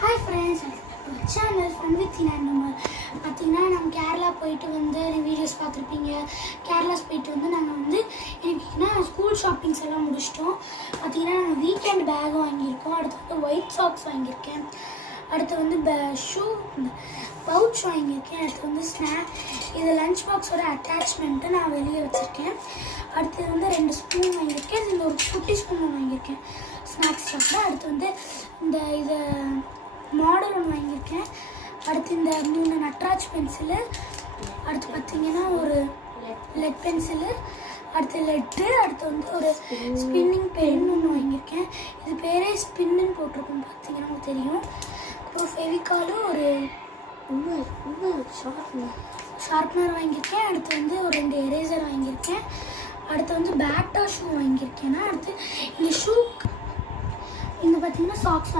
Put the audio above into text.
Hi friends, channel fun with நம்ம பார்த்திங்கன்னா நம்ம கேரளா போயிட்டு வந்து வீடியோஸ் பார்த்துருப்பீங்க. கேரளாஸ் போயிட்டு வந்து நாங்கள் வந்து எனக்குன்னா ஸ்கூல் ஷாப்பிங்ஸ் எல்லாம் முடிச்சிட்டோம். பார்த்திங்கன்னா நாங்கள் வீக்கெண்ட் பேக் வாங்கியிருக்கோம். அடுத்து வந்து ஒயிட் சாக்ஸ் வாங்கியிருக்கேன். அடுத்து வந்து ஷூ பவுச் வாங்கியிருக்கேன். அடுத்து வந்து இது லஞ்ச் பாக்ஸோட அட்டாச்மெண்ட்டு நான் வெளியே வச்சுருக்கேன். அடுத்து வந்து 2 ஸ்பூன் வாங்கியிருக்கேன். இந்த ஒரு குட்டி ஸ்பூன் வாங்கியிருக்கேன் ஸ்நாக்ஸ் ஷாப்பில். அடுத்து வந்து இதை மாடல் ஒன்று வாங்கியிருக்கேன். அடுத்து இந்த 3 நட்ராஜ் பென்சிலு. அடுத்து பார்த்திங்கன்னா ஒரு லெட் பென்சிலு, அடுத்து லெட்டு, அடுத்து வந்து ஒரு ஸ்பின்னிங் பென் ஒன்று வாங்கியிருக்கேன். இது பேரே ஸ்பின்னு போட்டிருக்கோம், பார்த்திங்கன்னா உங்களுக்கு தெரியும். அப்புறம் ஃபெவிகாலும் ஒரு ஷார்ப்னர் வாங்கியிருக்கேன். அடுத்து வந்து ஒரு 2 எரேசர் வாங்கியிருக்கேன். அடுத்து வந்து பேட்டா ஷூ வாங்கியிருக்கேன். அடுத்து இந்த ஷூ இங்கே பார்த்திங்கன்னா சாக்ஸ்